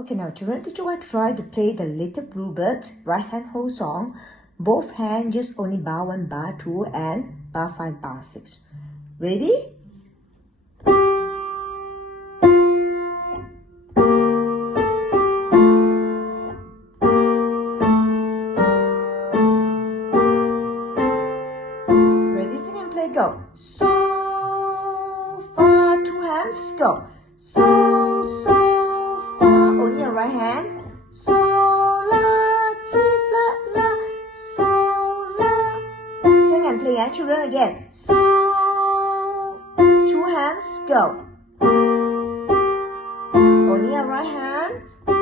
Okay, now children, teacher will try to play the Little Bluebird right hand whole song. Both hands just only bar 1, bar 2, and bar 5, bar 6. Ready? Ready, sing and play, go. So far, 2 hands, go. So far, only a right hand. So, la, ti, flat, la, so, la. Sing and play, and children again. So, 2 hands, go. Only a right hand.